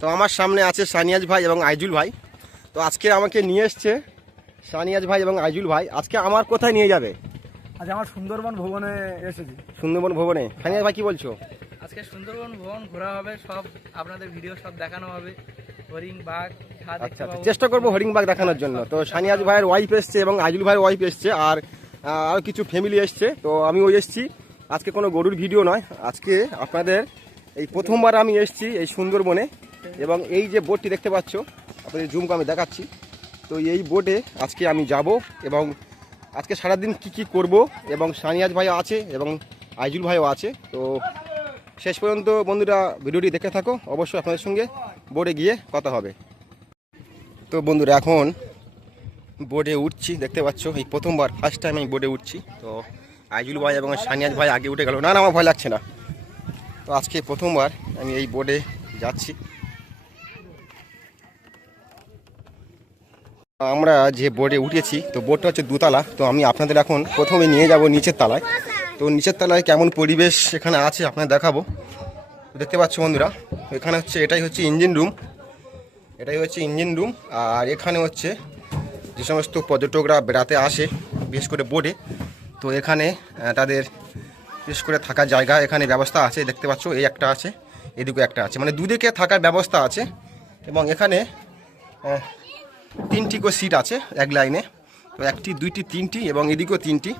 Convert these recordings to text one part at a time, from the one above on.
তো আমার সামনে আছে সানিয়াজ ভাই এবং আইজুল ভাই। তো আজকে আমাকে নিয়ে এসছে সানিয়াজ ভাই এবং আইজুল ভাই। আজকে আমার কোথায় নিয়ে যাবে? আজ আমার সুন্দরবন ভবনে এসেছি। সুন্দরবন ভবনে। সানিয়াজ ভাই কি বলছো? আজকে সুন্দরবন ভবন ঘোরা হবে। সব আপনাদের ভিডিও সব দেখানো হবে। হরিণ বাঘ আচ্ছা আচ্ছা। চেষ্টা করব হরিংবাগ দেখানোর জন্য। তো সানিয়াজ ভাইয়ের ওয়াইফ এসছে এবং আইজুল ভাইয়ের ওয়াইফ এসছে। আর আরও কিছু ফ্যামিলি এসছে। তো আমি ওই এসছি। আজকে কোনো গরুর ভিডিও নয়। আজকে আপনাদের এই প্রথমবার আমি এসছি এই সুন্দরবনে। এবং এই যে বোটটি দেখতে পাচ্ছ, আপনাদের জুমকে আমি দেখাচ্ছি। তো এই বোটে আজকে আমি যাব এবং আজকে সারাদিন কি কি করব এবং সানিয়াজ ভাইও আছে এবং আইজুল ভাইও আছে। তো শেষ পর্যন্ত বন্ধুরা ভিডিওটি দেখে থাকো, অবশ্যই আপনাদের সঙ্গে বোটে গিয়ে কথা হবে। তো বন্ধুরা এখন বোর্ডে উঠছি, দেখতে পাচ্ছ, এই প্রথমবার ফার্স্ট টাইম আমি বোর্ডে উঠছি। তো আইজুল ভাই এবং সানিয়াজ ভাই আগে উঠে গেল। না না, আমার ভয় লাগছে না। তো আজকে প্রথমবার আমি এই বোর্ডে যাচ্ছি। আমরা যে বোর্ডে উঠেছি, তো বোর্ডটা হচ্ছে দুতলা, তো আমি আপনাদের এখন প্রথমে নিয়ে যাব নিচের তলায়। তো নিচের তলায় কেমন পরিবেশ এখানে আছে আপনার দেখাবো। দেখতে পাচ্ছ বন্ধুরা, এখানে হচ্ছে এটাই হচ্ছে ইঞ্জিন রুম এটাই হচ্ছে ইঞ্জিন রুম আর এখানে হচ্ছে যে সমস্ত পর্যটকরা বেড়াতে আসে, বিশেষ করে বোর্ডে তো এখানে তাদের বিশেষ করে থাকার জায়গা এখানে ব্যবস্থা আছে, দেখতে পাচ্ছ, এই একটা আছে, এদিকে একটা আছে। মানে দুদিকে থাকার ব্যবস্থা আছে, এবং এখানে তিনটি করে সিট আছে, এক লাইনে তো একটি, দুইটি, তিনটি এবং এদিকেও তিনটি।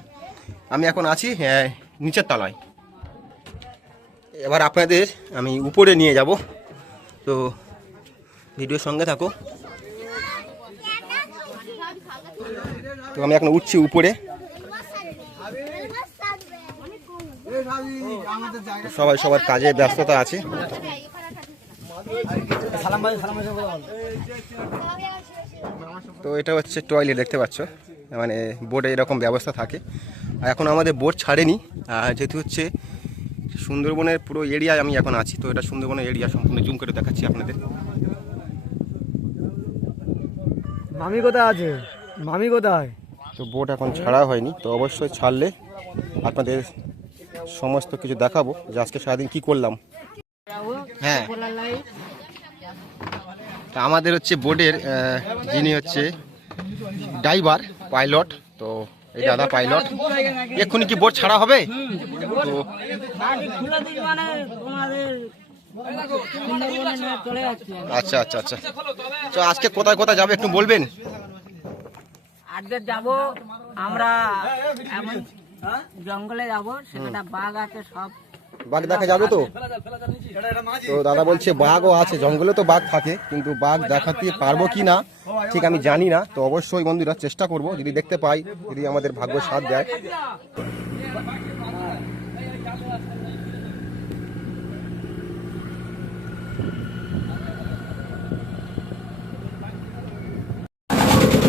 আমি এখন আছি নিচের তলায়। এবার আপনাদের আমি উপরে নিয়ে যাব। তো ভিডিওর সঙ্গে থাকো। তো আমি এখন উঠছি উপরে। সবাই সবার কাজে ব্যস্ততা আছে। সালাম ভাই, সালাম। তো এটা হচ্ছে টয়লেট দেখতে পাচ্ছ। মানে বোর্ডে এরকম ব্যবস্থা থাকে। আর এখন আমাদের বোর্ড ছাড়েনি। আর যেহেতু হচ্ছে সুন্দরবনের পুরো এরিয়ায় আমি এখন আছি তো এটা সুন্দরবনের এরিয়া সম্পূর্ণ জুম করে দেখাচ্ছি আপনাদের। মামি কোথায় আছে? মামি কোথায়? তো বোট এখন ছাড়া হয়নি তো অবশ্যই ছাড়লে আপনাদের সমস্ত কিছু দেখাবো যে আজকে সারাদিন কি করলাম। হ্যাঁ। তা আমাদের হচ্ছে বোর্ডের যিনি হচ্ছে ড্রাইভার, পাইলট, তো এই দাদা পাইলট। এক্ষুনি কি বোর্ড ছাড়া হবে? তো আচ্ছা আচ্ছা আচ্ছা। তো আজকে কোথায় কোথায় যাবে একটু বলবেন? আজকে যাব আমরা এমন জঙ্গলে যাব, সেখানে বাঘ আছে, সব বাঘ দেখা যাবে তো? তো দাদা বলছে, বাঘও আছে, জঙ্গলে তো বাঘ থাকে, কিন্তু বাঘ দেখাতে পারব কি না, ঠিক আমি জানি না, তো অবশ্যই বন্ধুরা চেষ্টা করব, যদি দেখতে পাই, যদি আমাদের ভাগ্য সাথ দেয়।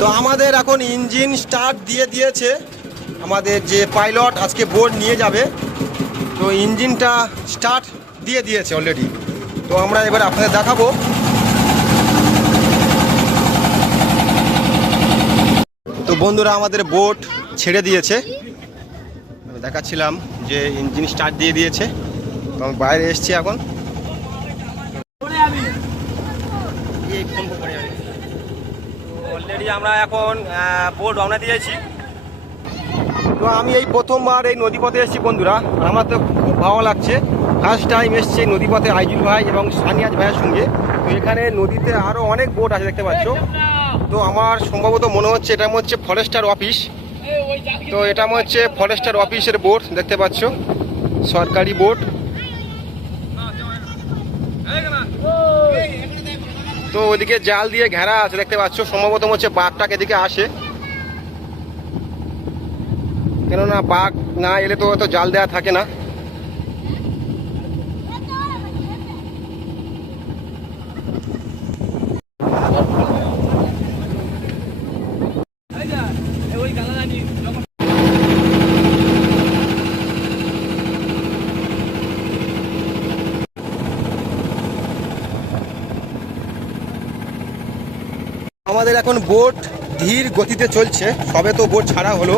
তো আমাদের এখন ইঞ্জিন স্টার্ট দিয়ে দিয়েছে, আমাদের যে পাইলট আজকে বোর্ড নিয়ে যাবে তো ইঞ্জিনটা স্টার্ট দিয়ে দিয়েছে অলরেডি তো আমরা এবার আপনাদের দেখাবো। তো বন্ধুরা, আমাদের বোট ছেড়ে দিয়েছে। দেখাচ্ছিলাম যে ইঞ্জিন স্টার্ট দিয়ে দিয়েছে। তো আমি বাইরে এসেছি এখন। অলরেডি আমরা এখন বোট রওনা দিয়েছি। তো আমি এই প্রথমবার এই নদীপথে এসেছি, বন্ধুরা। আমার তো খুব ভালো লাগছে। ফার্স্ট টাইম এসছে নদীপথে আইজুল ভাই এবং সানিয়াজ ভাইয়ের সঙ্গে। তো এখানে নদীতে আরও অনেক বোট আছে, দেখতে পাচ্ছ। তো আমার সম্ভবত মনে হচ্ছে এটা হচ্ছে ফরেস্টার অফিস তো এটা হচ্ছে ফরেস্টার অফিসের বোট দেখতে পাচ্ছ। সরকারি বোট তো ওদিকে জাল দিয়ে ঘেরা আছে, দেখতে পাচ্ছ। সম্ভবত হচ্ছে বাঘটাকে এদিকে আসে। কেননা বাঘ না এলে তো তো জাল দেওয়া থাকে না। আমাদের এখন বোট ধীর গতিতে চলছে। সবে তো বোট ছাড়া হলো।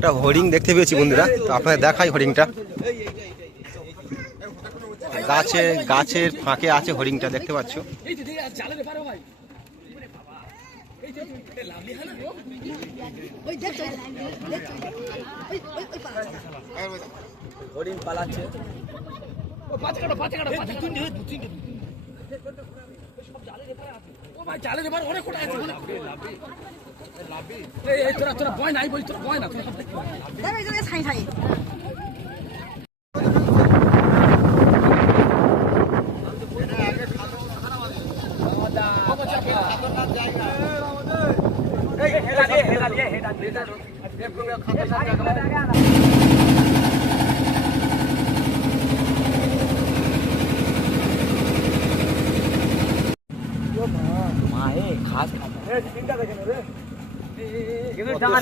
একটা হরিণ দেখতে পেয়েছি বন্ধুরা। তো আপনাদের দেখাই হরিণটা গাছে গাছের ফাঁকে আছে হরিণটা দেখতে পাচ্ছ? হরিণ পালাচ্ছে। কত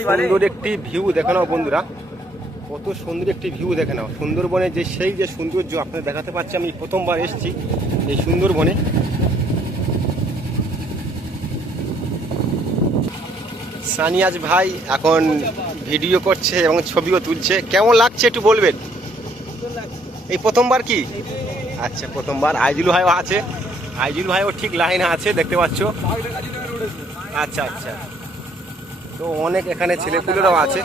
সুন্দর একটি ভিউ দেখে নাও বন্ধুরা। কত সুন্দর একটি ভিউ দেখে নাও। সুন্দরবনে যে সেই যে সৌন্দর্য আপনাদের দেখাতে পাচ্ছি আমি প্রথমবার এসেছি এই সুন্দরবনে। সানিয়াজ ভাই এখন ভিডিও করছে এবং ছবিও তুলছে। কেমন লাগছে একটু বলবেন? এই প্রথমবার কি? আচ্ছা প্রথমবার। আইজুল ভাইও আছে। আইজুল ভাইও ঠিক লাইনে আছে, দেখতে পাচ্ছ। আচ্ছা আচ্ছা। তো অনেক এখানে ছেলেপুলেরাও আছে।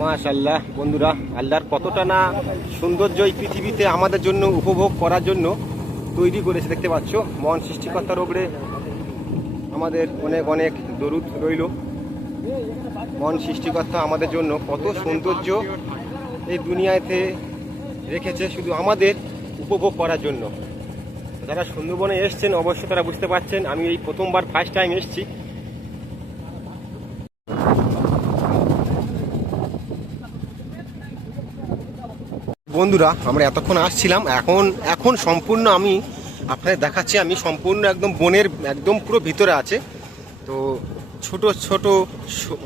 মাশাল্লাহ বন্ধুরা, আল্লাহর কতটা না সৌন্দর্য এই পৃথিবীতে আমাদের জন্য উপভোগ করার জন্য তৈরি করেছে, দেখতে পাচ্ছ? মন সৃষ্টিকর্তার ওপরে আমাদের অনেক অনেক দরুদ রইল। মন সৃষ্টিকর্তা আমাদের জন্য কত সৌন্দর্য এই দুনিয়াতে রেখেছে, শুধু আমাদের উপভোগ করার জন্য। যারা সুন্দরবনে এসছেন, অবশ্যই তারা বুঝতে পারছেন, আমি এই প্রথমবার ফার্স্ট টাইম এসছি। বন্ধুরা, আমরা এতক্ষণ আসছিলাম, এখন এখন সম্পূর্ণ আমি আপনাদের দেখাচ্ছি, আমি সম্পূর্ণ একদম বনের, একদম পুরো ভিতরে আছে। তো ছোট ছোট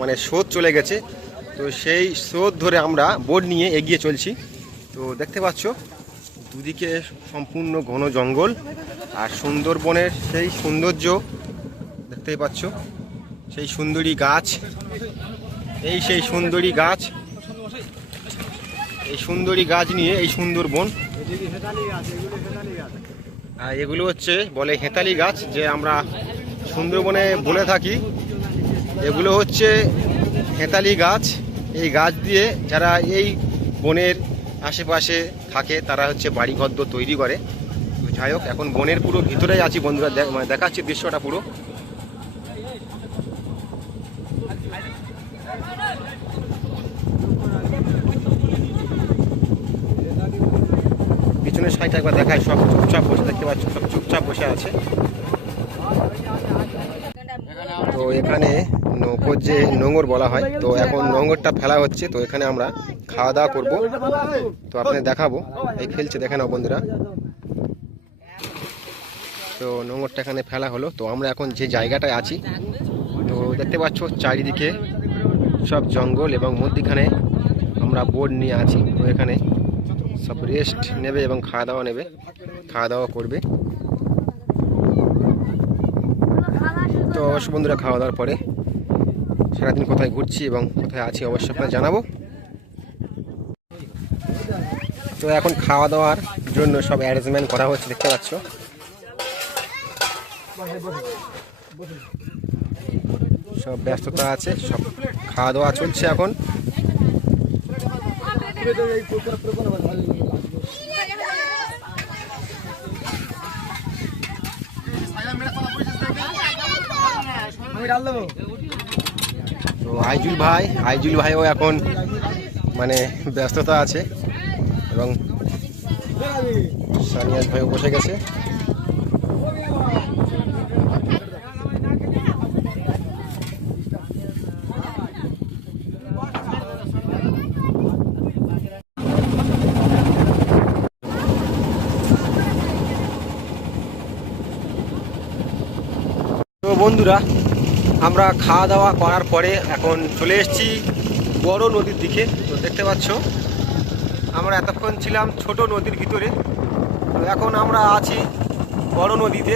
মানে স্রোত চলে গেছে। তো সেই স্রোত ধরে আমরা বোট নিয়ে এগিয়ে চলছি। তো দেখতে পাচ্ছ দুদিকে সম্পূর্ণ ঘন জঙ্গল আর সুন্দরবনের সেই সৌন্দর্য দেখতেই পাচ্ছ। সেই সুন্দরী গাছ, এই সেই সুন্দরী গাছ, এই সুন্দরী গাছ নিয়ে এই সুন্দরবন। আর এগুলো হচ্ছে বলে হেতালি গাছ যে আমরা সুন্দরবনে বলে থাকি। এগুলো হচ্ছে হেতালি গাছ। এই গাছ দিয়ে যারা এই বনের আশেপাশে থাকে, তারা হচ্ছে বাড়ি বাড়িঘর তৈরি করে। যাই হোক, এখন বনের পুরো ভিতরে আছি বন্ধুরা মানে দেখাচ্ছি দৃশ্যটা পুরো। পিছনের সাইডটা একবার দেখায় সব চুপচাপ বসে দেখতে পাচ্ছ, সব চুপচাপ বসে আছে। তো এখানে নৌকোর যে নোঙর বলা হয়, তো এখন নোঙরটা ফেলা হচ্ছে, তো এখানে আমরা খাওয়া দাওয়া করব। তো আপনাদের দেখাবো, এই ফেলছে দেখে নাও বন্ধুরা। তো নোঙরটা এখানে ফেলা হলো, তো আমরা এখন যে জায়গাটায় আছি, তো দেখতে পাচ্ছ চারিদিকে সব জঙ্গল এবং মধ্যিখানে আমরা বোর্ড নিয়ে আছি, তো এখানে সব রেস্ট নেবে এবং খাওয়া দাওয়া নেবে, খাওয়া দাওয়া করবে। তো অবশ্য বন্ধুরা খাওয়া দাওয়ার পরে সারাদিন কোথায় ঘুরছি এবং কোথায় আছি অবশ্যই আপনার জানাব। তো এখন খাওয়া দাওয়ার জন্য সব অ্যারেঞ্জমেন্ট করা হচ্ছে, দেখতে পাচ্ছ। সব ব্যস্ততা আছে, সব খাওয়া দাওয়া চলছে এখন। আমি আইজুল ভাই আইজুল ভাইও এখন মানে ব্যস্ততা আছে এবং সানিয়াজ ভাইও বসে গেছে। বন্ধুরা আমরা খাওয়া দাওয়া করার পরে এখন চলে এসেছি বড় নদীর দিকে। তো দেখতে পাচ্ছ, আমরা এতক্ষণ ছিলাম ছোট নদীর ভিতরে। এখন আমরা আছি বড় নদীতে।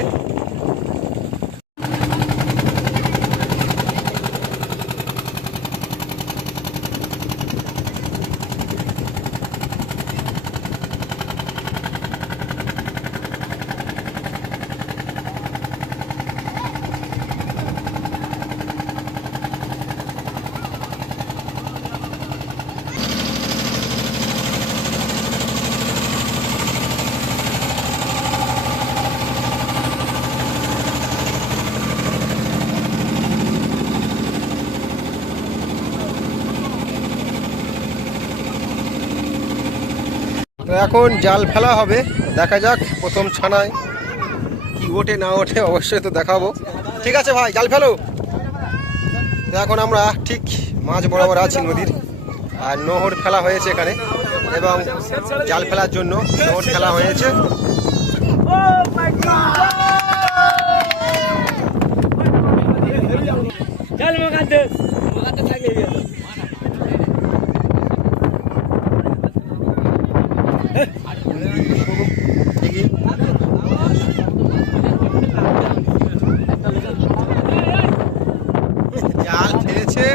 এখন জাল ফেলা হবে। দেখা যাক প্রথম ছানায় কি ওঠে, না ওঠে, অবশ্যই তো দেখাবো। ঠিক আছে ভাই, জাল ফেলো। এখন আমরা ঠিক মাছ বরাবর আছি নদীর। আর নোহর ফেলা হয়েছে এখানে। এবং জাল ফেলার জন্য নোহর ফেলা হয়েছে জাল ফেলেছে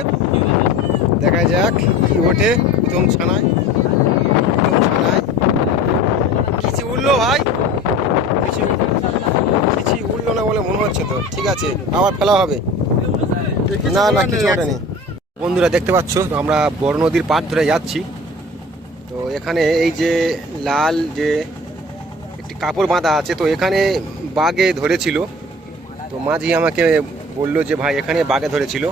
দেখা যাক কি ওঠে প্রথম ছানায় ছানায়। কিছু উঠল ভাই। কিছু কিছু উঠল না বলে মনে হচ্ছে তো। ঠিক আছে, আবার ফেলা হবে। না না, কিছু ওঠেনি বন্ধুরা দেখতে পাচ্ছ, আমরা বড় নদীর পাড় ধরে যাচ্ছি। তো এখানে এই যে লাল যে একটি কাপড় বাঁধা আছে, তো এখানে বাঘে ধরেছিল। তো মাঝি আমাকে বলল যে, ভাই, এখানে বাঘে ধরেছিল।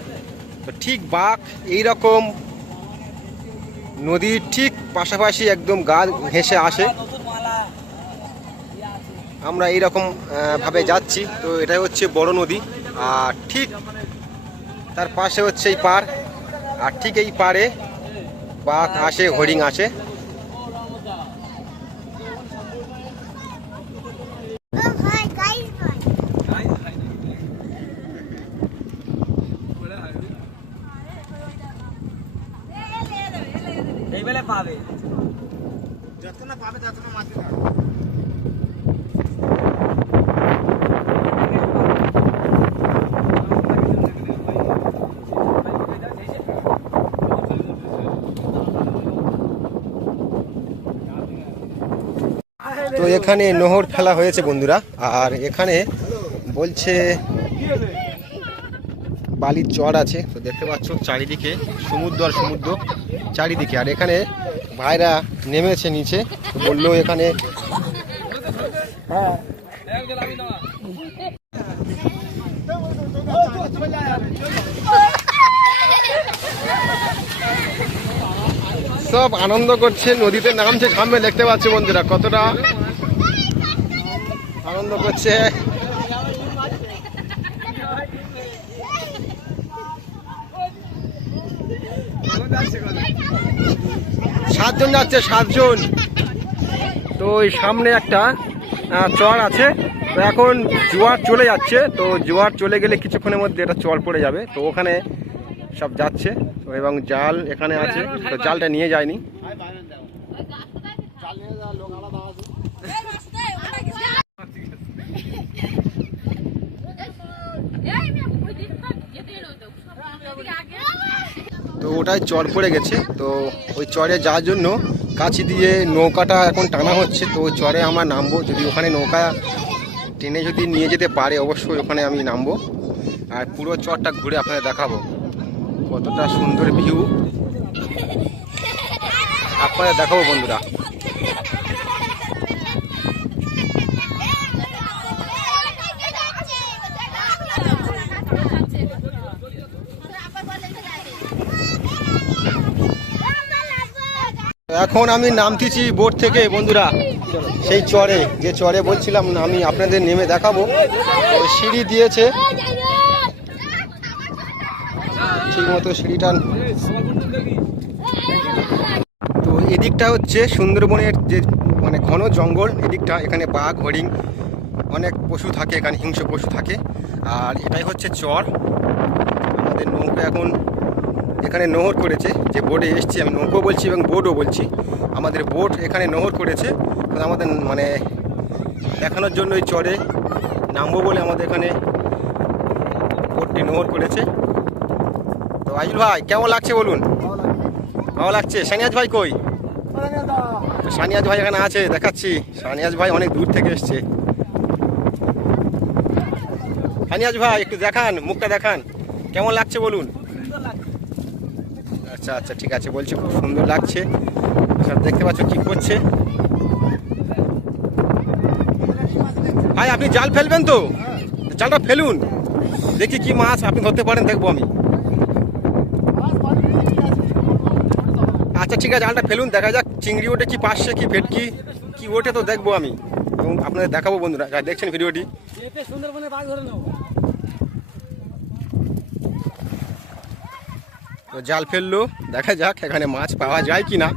তো ঠিক বাঘ এইরকম নদীর ঠিক পাশাপাশি একদম গা ঘেঁষে আসে। আমরা এইরকম ভাবে যাচ্ছি। তো এটা হচ্ছে বড় নদী। আর ঠিক তার পাশে হচ্ছে এই পার আর ঠিক এই পারে বাঘ আসে হরিং আসে ভাই গাইস ভাই এইবেলে পাবে তো এখানে নহর ফেলা হয়েছে বন্ধুরা। আর এখানে বলছে বালির চর আছে। তো দেখতে পাচ্ছ চারিদিকে সমুদ্র আর সমুদ্র চারিদিকে। আর এখানে ভাইরা নেমেছে নিচে। বলল এখানে সব আনন্দ করছে। নদীতে নামছে, সামনে দেখতে পাচ্ছি বন্ধুরা কতটা আনন্দ করছে। সাতজন যাচ্ছে, সাতজন। তো ওই সামনে একটা চর আছে। তো এখন জোয়ার চলে যাচ্ছে। তো জোয়ার চলে গেলে কিছুক্ষণের মধ্যে এটা চর পড়ে যাবে। তো ওখানে সব যাচ্ছে। এবং জাল এখানে আছে। তো জালটা নিয়ে যায়নি। তো ওটাই চর পড়ে গেছে, তো ওই চরে যাওয়ার জন্য কাছি দিয়ে নৌকাটা এখন টানা হচ্ছে, তো ওই চরে আমরা নামবো। যদি ওখানে নৌকা টেনে যদি নিয়ে যেতে পারে, অবশ্যই ওখানে আমি নামবো। আর পুরো চরটা ঘুরে আপনাদের দেখাবো। কতটা সুন্দর ভিউ। আপনাদের দেখাবো বন্ধুরা। এখন আমি নামতেছি বোট থেকে, বন্ধুরা। সেই চরে, যে চরে বলছিলাম, আমি আপনাদের নেমে দেখাবো। সিঁড়ি দিয়েছে। ঠিক মতো সিঁড়িটা তো এদিকটা হচ্ছে সুন্দরবনের যে মানে ঘন জঙ্গল, এদিকটা এখানে বাঘ, হরিণ, অনেক পশু থাকে, এখানে হিংস্র পশু থাকে। আর এটাই হচ্ছে চর। আমাদের নৌকা এখন এখানে নহর করেছে, যে বোটে এসছি, আমি নৌকো বলছি এবং বোটও বলছি। আমাদের বোট এখানে নোহর করেছে আমাদের মানে দেখানোর জন্য এই চরে নামবো বলে আমাদের এখানে বোটটি নহর করেছে। তো আইজুল ভাই, কেমন লাগছে বলুন? ভালো লাগছে। সানিয়াজ ভাই কই? সানিয়াজ ভাই এখানে আছে, দেখাচ্ছি। সানিয়াজ ভাই অনেক দূর থেকে এসছে। সানিয়াজ ভাই, একটু দেখান, মুখটা দেখান। কেমন লাগছে বলুন? আচ্ছা আচ্ছা ঠিক আছে, বলছি খুব সুন্দর লাগছে। দেখতে পাচ্ছ কি করছে। ভাই, আপনি জাল ফেলবেন তো? জালটা ফেলুন। দেখি কি মাছ আপনি ধরতে পারেন, দেখব আমি। আচ্ছা ঠিক আছে, জালটা ফেলুন, দেখা যাক চিংড়ি ওঠে কি পাশে, কি ভেটকি, কি ওঠে তো দেখব আমি। এবং আপনাদের দেখাবো বন্ধুরা দেখছেন ভিডিওটি। তো জাল ফেলল, দেখা যাক এখানে মাছ পাওয়া যায় কি না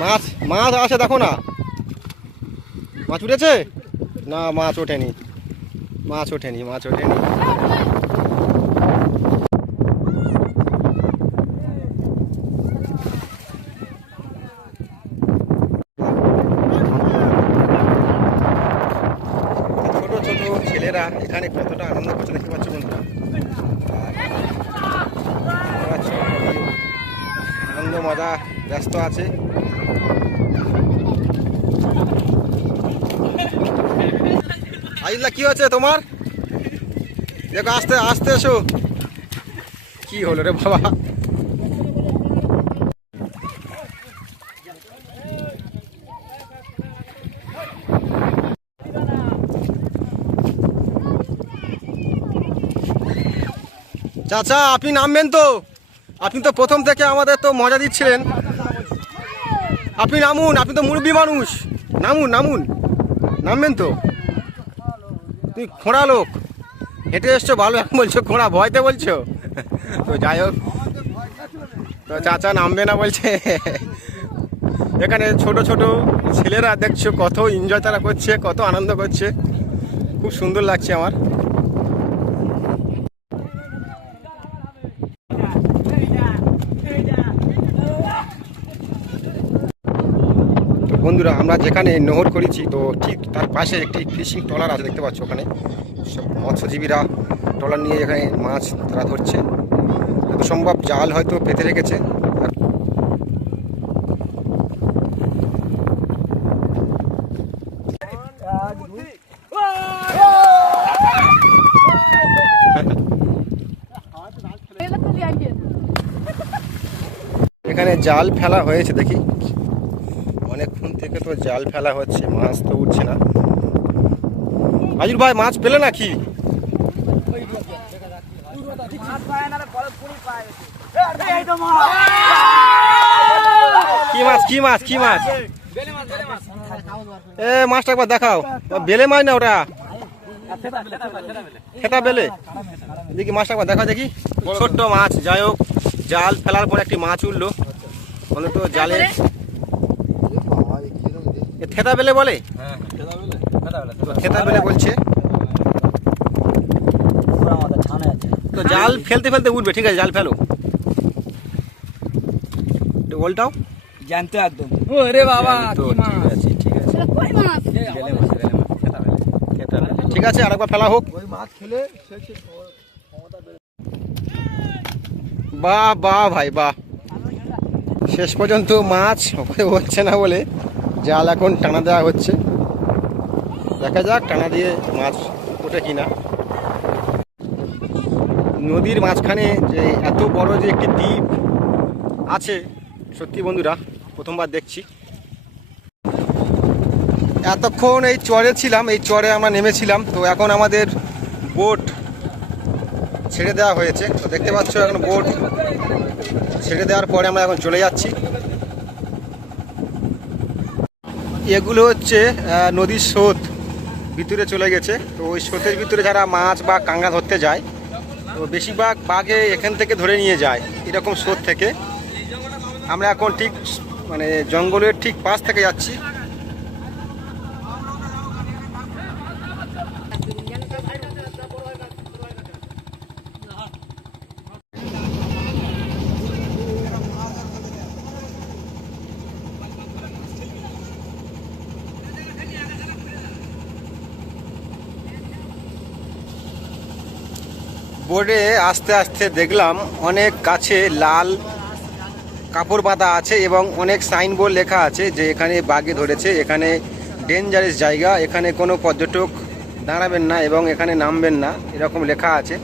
মাছ মাছ আছে দেখো না। মাছ উঠেছে? না, মাছ ওঠেনি। মাছ ওঠেনি মাছ ওঠেনি ছোট ছোট ছেলেরা এখানে করছে দেখতে পাচ্ছ বন্ধুরা আনন্দ মজা, ব্যস্ত আছে। কি হয়েছে তোমার? দেখো, আস্তে আস্তে এসো। কি হলো রে বাবা? চাচা, আপনি নামবেন তো। আপনি তো প্রথম থেকে আমাদের তো মজা দিচ্ছিলেন। আপনি নামুন, আপনি তো মুরব্বী মানুষ। নামুন নামুন। নামবেন তো। তুই খোঁড়া লোক। হেঁটে এসছো, ভালো এখন বলছো, খোঁড়া ভয়তে বলছো। তো যাই হোক। তো চাচা নামবে না বলছে। এখানে ছোট ছোট ছেলেরা দেখছ, কত এনজয় তারা করছে, কত আনন্দ করছে। খুব সুন্দর লাগছে আমার তো বন্ধুরা আমরা যেখানে নহর করেছি তো ঠিক তার পাশে একটি ফিশিং ট্রলার আছে দেখতে পাচ্ছ ওখানে। সব মৎস্যজীবীরা ট্রলার নিয়ে এখানে মাছ তারা ধরছে। যত সম্ভব জাল হয়তো পেতে রেখেছে। এখানে জাল ফেলা হয়েছে দেখি। অনেকক্ষণ থেকে তো জাল ফেলা হচ্ছে, মাছ তো উঠছে না। আজুর ভাই, মাছ পেলে নাকি? কি মাছ কি মাছ কি মাছ? এ, মাছটা একবার দেখাও। বেলে মাছ না ওটা? খেতা বেলে। দেখি, মাছটা একবার দেখাও দেখি। ছোট্ট মাছ, যাই হোক, জাল ফেলার পর একটি মাছ উঠল। অন্তত জালে থেতা বেলে? বলে তো থেতা বেলে বলছে। তো জাল ফেলতে ফেলতে উঠবে ঠিক আছে জাল ফেলো। ওলটাও জানতো একদম। ওরে বাবা ঠিক আছে ঠিক খেতা। ঠিক আছে আরেকবার ফেলা হোক। ওই মাছ খেলে বাহ বাহ ভাই বাহ। শেষ পর্যন্ত মাছ হচ্ছে না বলে। জাল এখন টানা দেওয়া হচ্ছে। দেখা যাক টানা দিয়ে মাছ ওঠে কিনা। নদীর মাঝখানে যে এত বড় যে একটি দ্বীপ আছে, সত্যি বন্ধুরা, প্রথমবার দেখছি। এতক্ষণ এই চরে ছিলাম, এই চরে আমরা নেমেছিলাম, তো এখন আমাদের বোট ছেড়ে দেওয়া হয়েছে। তো দেখতে পাচ্ছ, এখন বোট ছেড়ে দেওয়ার পরে আমরা এখন চলে যাচ্ছি। এগুলো হচ্ছে নদীর স্রোত ভিতরে চলে গেছে। তো ওই স্রোতের ভিতরে যারা মাছ বা কাঙ্গা ধরতে যায়, তো বেশিরভাগ বাঘে এখান থেকে ধরে নিয়ে যায়, এরকম স্রোত থেকে। আমরা এখন ঠিক মানে জঙ্গলের ঠিক পাশ থেকে যাচ্ছি। বোর্ডে আস্তে আস্তে দেখলাম অনেক কাছে লাল কাপড় পাতা আছে এবং অনেক সাইনবোর্ড লেখা আছে যে এখানে বাঘে ধরেছে, এখানে ডেঞ্জারাস জায়গা, এখানে কোনো পর্যটক দাঁড়াবেন না এবং এখানে নামবেন না, এরকম লেখা আছে।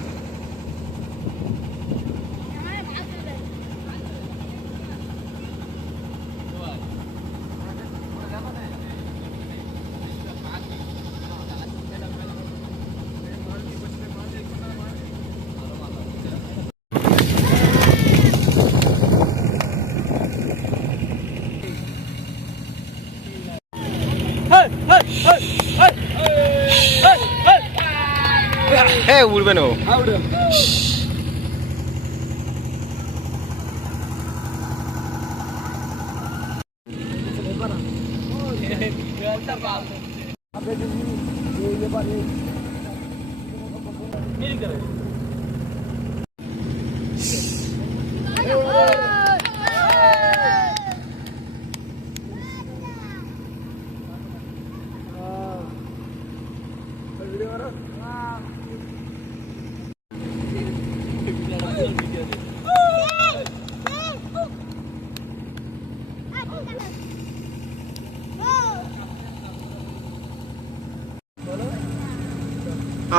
হ্যাঁ উড়বে না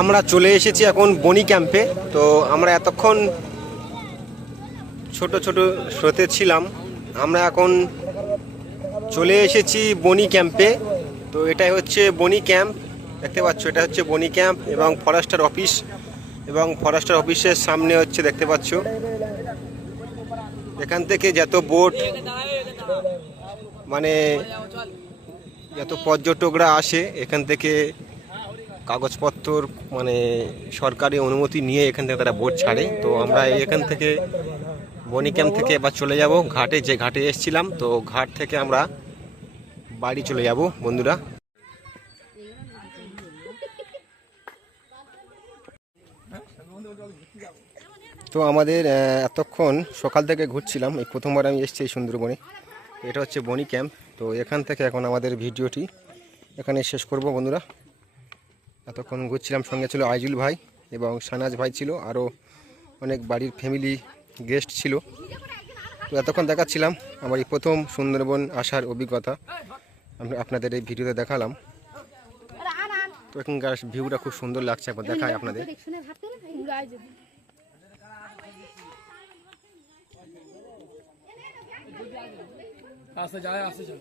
আমরা চলে এসেছি এখন বনি ক্যাম্পে। তো আমরা এতক্ষণ ছোট ছোট স্রোতে ছিলাম। আমরা এখন চলে এসেছি বনি ক্যাম্পে। তো এটাই হচ্ছে বনি ক্যাম্প। দেখতে পাচ্ছ, এটা হচ্ছে বনি ক্যাম্প এবং ফরেস্টার অফিস এবং ফরেস্টার অফিসের সামনে হচ্ছে দেখতে পাচ্ছ। এখান থেকে যত বোট মানে যত পর্যটকরা আসে, এখান থেকে কাগজপত্র মানে সরকারি অনুমতি নিয়ে এখান থেকে তারা বোট ছাড়ে। তো আমরা এখান থেকে বনি ক্যাম্প থেকে এবার চলে যাব। ঘাটে যে ঘাটে এসেছিলাম, তো ঘাট থেকে আমরা বাড়ি চলে যাব, বন্ধুরা। তো আমাদের এতক্ষণ সকাল থেকে ঘুরছিলাম। এই প্রথমবার আমি এসেছি এই সুন্দরবনে। এটা হচ্ছে বনি ক্যাম্প তো এখান থেকে এখন আমাদের ভিডিওটি এখানে শেষ করব, বন্ধুরা। এতক্ষণ ঘুরছিলাম সঙ্গে ছিল আইজুল ভাই এবং সানাজ ভাই ছিল, আরও অনেক বাড়ির ফ্যামিলি গেস্ট ছিল। তো এতক্ষণ দেখাচ্ছিলাম আমার এই প্রথম সুন্দরবন আসার অভিজ্ঞতা। আমি আপনাদের এই ভিডিওতে দেখালাম। তো এখানকার ভিউটা খুব সুন্দর লাগছে, একবার দেখায় আপনাদের। আসতে যায় আসতে যায়।